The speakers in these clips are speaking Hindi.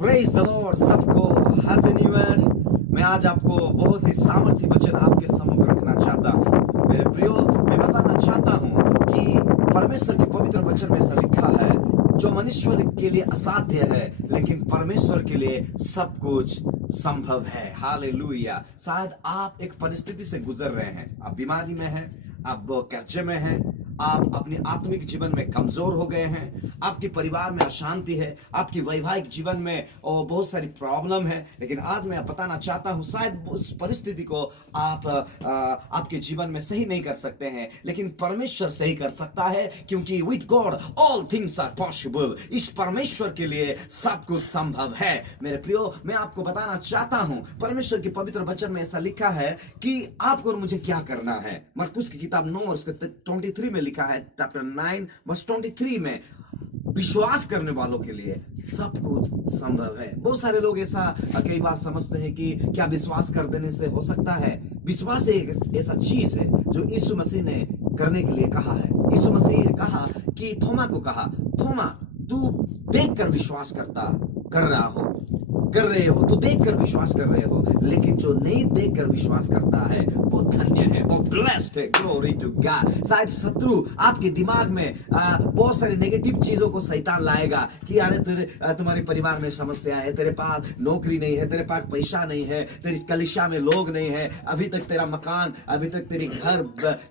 प्रेज द लॉर्ड, सबको हैप्पी न्यू ईयर। मैं आज आपको बहुत ही सामर्थ्य वचन आपके सम्मुख रखना चाहता हूँ। मेरे प्रियो, मैं बताना चाहता हूँ कि परमेश्वर के पवित्र वचन में ऐसा लिखा है, जो मनुष्य के लिए असाध्य है लेकिन परमेश्वर के लिए सब कुछ संभव है। हालेलुया। शायद आप एक परिस्थिति से गुजर रहे हैं, आप बीमारी में हैं, आप कर्जे में हैं, आप अपने आत्मिक जीवन में कमजोर हो गए हैं, आपके परिवार में अशांति है, आपकी वैवाहिक जीवन में बहुत सारी प्रॉब्लम है। लेकिन आज मैं बताना चाहता हूं, शायद उस परिस्थिति को आप आपके जीवन में सही नहीं कर सकते हैं, लेकिन परमेश्वर सही कर सकता है, क्योंकि with God all things are possible. इस परमेश्वर के लिए सब कुछ संभव है। मेरे प्रियो, मैं आपको बताना चाहता हूं, परमेश्वर के पवित्र वचन में ऐसा लिखा है कि आपको और मुझे क्या करना है। मरकुस की किताब 9 और 23 में लिखा है, चैप्टर 9 वर्स 23 में, विश्वास करने वालों के लिए सब कुछ संभव है। बहुत सारे लोग ऐसा कई बार समझते हैं कि क्या विश्वास कर देने से हो सकता है। विश्वास एक ऐसा चीज है जो यीशु मसीह ने करने के लिए कहा है। यीशु मसीह ने कहा कि थोमा को कहा, थोमा तू देखकर विश्वास कर रहे हो, तो देखकर विश्वास कर रहे हो, लेकिन जो नहीं देखकर विश्वास करता है वो धन्य है, वो ब्लेस्ड है। Glory to God. शायद शत्रु आपके दिमाग में बहुत सारी नेगेटिव चीजों को शैतान लाएगा कि अरे तुम्हारे परिवार में समस्या है, तेरे पास नौकरी नहीं है, तेरे पास पैसा नहीं है, तेरी कलिशा में लोग नहीं है, अभी तक तेरा मकान, अभी तक तेरी घर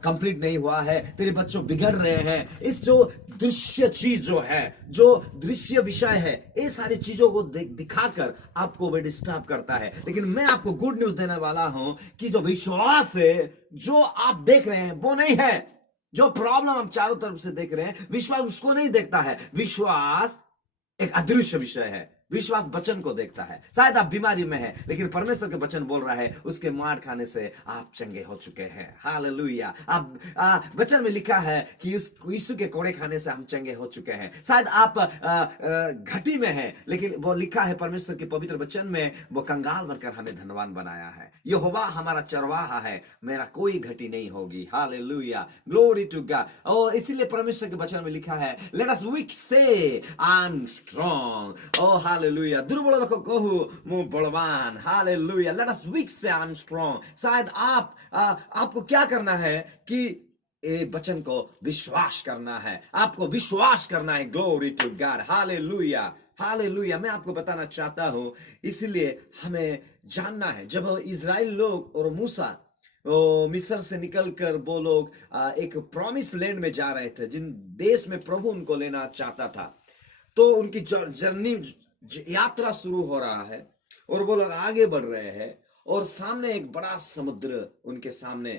कंप्लीट नहीं हुआ है, तेरे बच्चों बिगड़ रहे हैं। इस जो दृश्य चीज जो है, जो दृश्य विषय है, ये सारी चीजों को दिखाकर आपको वो डिस्टर्ब करता है। लेकिन मैं आपको गुड न्यूज देने वाला हूं कि जो विश्वास है, जो आप देख रहे हैं वो नहीं है। जो प्रॉब्लम आप चारों तरफ से देख रहे हैं, विश्वास उसको नहीं देखता है। विश्वास एक अदृश्य विषय है। विश्वास वचन को देखता है। शायद आप बीमारी में हैं, लेकिन परमेश्वर के वचन बोल रहा है, उसके मार खाने से आप चंगे हो चुके हैं। हालेलुया। आप वचन में लिखा है कि उस यीशु के कोड़े खाने से हम चंगे हो चुके हैं। शायद आप घटी में हैं, लेकिन वो लिखा है परमेश्वर के पवित्र वचन में, वो कंगाल बनकर हमें धनवान बनाया है। यहोवा हमारा चरवाहा है, मेरा कोई घटी नहीं होगी। हालेलुया। Glory to God. और इसीलिए परमेश्वर के वचन में लिखा है, लेट अस वीक से I am strong. Oh hallelujah. दुर्बल लोग को कहूं मैं बलवान। हालेलुया। लेट अस वीक से आई एम स्ट्रांग। शायद आपको क्या करना है कि ये वचन को विश्वास करना है, आपको विश्वास करना है। Glory to God. Hallelujah. Hallelujah. मैं आपको बताना चाहता हूं, इसलिए हमें जानना है, जब इजराइल लोग और मूसा मिस्र से निकलकर वो लोग एक प्रॉमिस लैंड में जा रहे थे, जिन देश में प्रभु उनको लेना चाहता था, तो उनकी जर्नी यात्रा शुरू हो रहा है और वो लोग आगे बढ़ रहे हैं, और सामने एक बड़ा समुद्र उनके सामने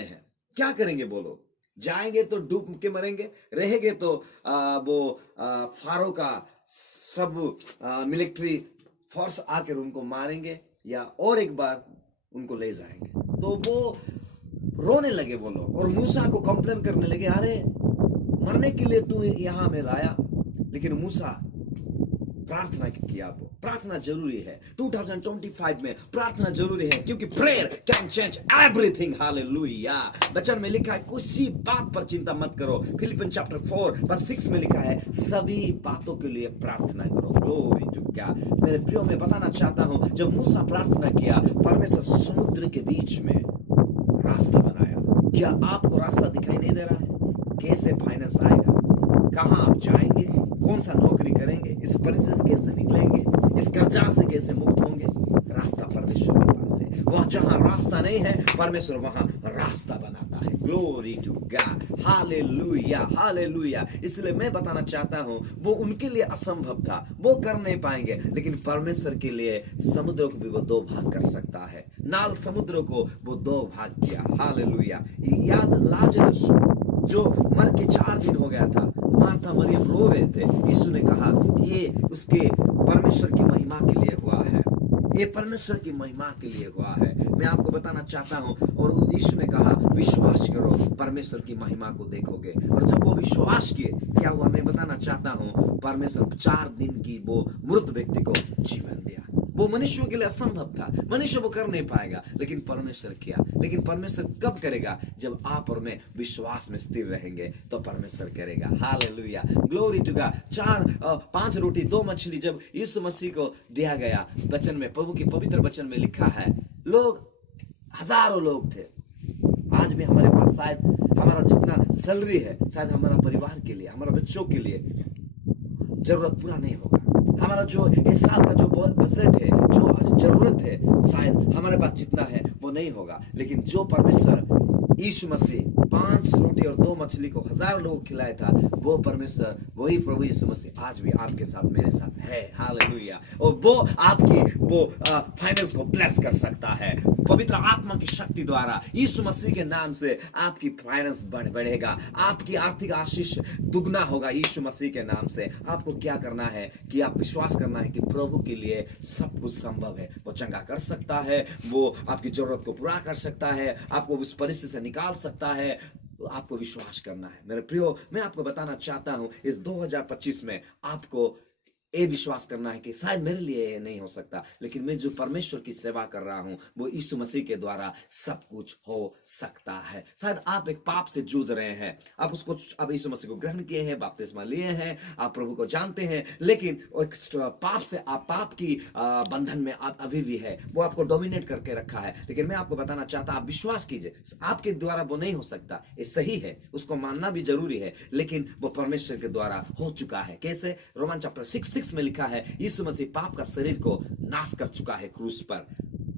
है। क्या करेंगे वो लोग? जाएंगे तो डूब के मरेंगे, रहेंगे तो फारो का सब मिलिट्री फोर्स आकर उनको मारेंगे, या और एक बार उनको ले जाएंगे। तो वो रोने लगे वो लोग, और मूसा को कंप्लेन करने लगे, अरे मरने के लिए तू यहां में लाया। लेकिन मूसा प्रार्थना किया। वो प्रार्थना जरूरी है। 2025 में प्रार्थना जरूरी है, क्योंकि prayer can change everything. Hallelujah. वचन में लिखा है, किसी बात पर चिंता मत करो। फिलिपियन चैप्टर 4 वर्स 6 में लिखा है, सभी बातों के लिए प्रार्थना करो। Glory to God. मेरे प्रियो, मैं बताना चाहता हूं, जब मूसा प्रार्थना किया, परमेश्वर समुद्र के बीच में रास्ता बनाया। क्या आपको रास्ता दिखाई नहीं दे रहा है? कैसे फाइनेंस आएगा? कहां आप जाएंगे? कौन सा नौकरी करेंगे? इस परिस्थिति से कैसे निकलेंगे? इस कर्जा से कैसे मुक्त होंगे? रास्ता परमेश्वर के पास है। वहां जहां रास्ता नहीं है, परमेश्वर वहां रास्ता बनाता है। Glory to God. Hallelujah. Hallelujah. इसलिए मैं बताना चाहता हूं, वो उनके लिए असंभव था, वो कर नहीं पाएंगे, लेकिन परमेश्वर के लिए समुद्र को भी वो 2 भाग कर सकता है। नाल समुद्र को वो 2 भाग किया। हालेलुया। याद लाजरस जो मर के 4 दिन हो गया था, मार्था मरियम रो रहे थे। यीशु ने कहा, ये उसके परमेश्वर की महिमा के लिए हुआ है, ये परमेश्वर की महिमा के लिए हुआ है। मैं आपको बताना चाहता हूं, और यीशु ने कहा, विश्वास करो, परमेश्वर की महिमा को देखोगे। और जब वो विश्वास किए, क्या हुआ मैं बताना चाहता हूं, परमेश्वर 4 दिन की वो मृत व्यक्ति को जीवन दिया। वो मनुष्यों के लिए असंभव था, मनुष्य वो कर नहीं पाएगा, लेकिन परमेश्वर किया। लेकिन परमेश्वर कब करेगा? जब आप और मैं विश्वास में स्थिर रहेंगे तो परमेश्वर करेगा। Hallelujah, glory to God. 5 रोटी 2 मछली जब यीशु मसीह को दिया गया, वचन में, प्रभु के पवित्र वचन में लिखा है, लोग हजारों लोग थे। आज भी हमारे पास शायद हमारा जितना सैलरी है, शायद हमारा परिवार के लिए, हमारा बच्चों के लिए जरूरत पूरा नहीं होगा। हमारा जो इस साल का जो बजट है, जो जरूरत है, शायद हमारे पास जितना है वो नहीं होगा। लेकिन जो परमेश्वर यीशु मसीह 5 रोटी और 2 मछली को हजारों लोगों को खिलाया था, वो परमेश्वर, वही प्रभु यीशु मसीह आज भी आपके साथ, मेरे साथ है। हालेलुया। और वो आपकी वो फाइनेंस को ब्लेस कर सकता है। पवित्र आत्मा की शक्ति द्वारा यीशु मसीह के नाम से आपकी फाइनेंस बढ़ेगा, आपकी आर्थिक आशीष दुगना होगा यीशु मसीह के नाम से। आपको क्या करना है कि आप विश्वास करना है कि प्रभु के लिए सब कुछ संभव है। वो चंगा कर सकता है, वो आपकी जरूरत को पूरा कर सकता है, आपको उस परिस्थिति से निकाल सकता है। आपको विश्वास करना है। मेरे प्रियो, मैं आपको बताना चाहता हूं, इस 2025 में आपको ये विश्वास करना है कि शायद मेरे लिए ये नहीं हो सकता, लेकिन मैं जो परमेश्वर की सेवा कर रहा हूं, वो यीशु मसीह के द्वारा सब कुछ हो सकता है। शायद आप एक पाप से जूझ रहे हैं, आप यीशु मसीह को ग्रहण किए हैं, बपतिस्मा लिए हैं, आप प्रभु को जानते हैं, लेकिन पाप से आप पाप की बंधन में आप अभी भी है, वो आपको डोमिनेट करके रखा है। लेकिन मैं आपको बताना चाहता, आप विश्वास कीजिए, आपके द्वारा वो नहीं हो सकता। ये सही है, उसको मानना भी जरूरी है, लेकिन वो परमेश्वर के द्वारा हो चुका है। कैसे? रोमन चैप्टर 6 में लिखा है, यीशु मसीह पाप का शरीर को नाश कर चुका है क्रूस पर,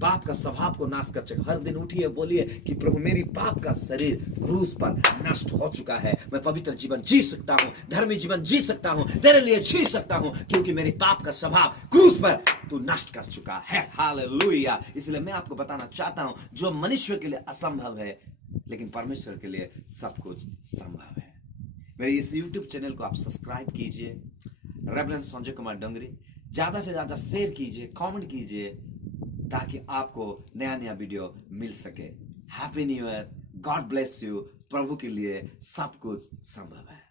पाप का स्वभाव को नाश कर चुका। हर दिन उठिए, बोलिए कि प्रभु मेरी पाप का शरीर क्रूस पर नष्ट हो चुका है, मैं पवित्र जीवन जी सकता हूं, धर्मी जीवन जी सकता हूं, तेरे लिए जी सकता हूं, क्योंकि मेरी पाप का स्वभाव क्रूस पर तू नष्ट कर चुका है। हालेलुया। इसलिए मैं आपको बताना चाहता हूं, जो मनुष्य के लिए असंभव है, लेकिन परमेश्वर के लिए सब कुछ संभव है। मेरे इस YouTube चैनल को आप सब्सक्राइब कीजिए, रेवरेंड संजय कुमार डोंगरी, ज्यादा से ज्यादा शेयर कीजिए, कमेंट कीजिए, ताकि आपको नया नया वीडियो मिल सके। Happy new year, God bless you. प्रभु के लिए सब कुछ संभव है।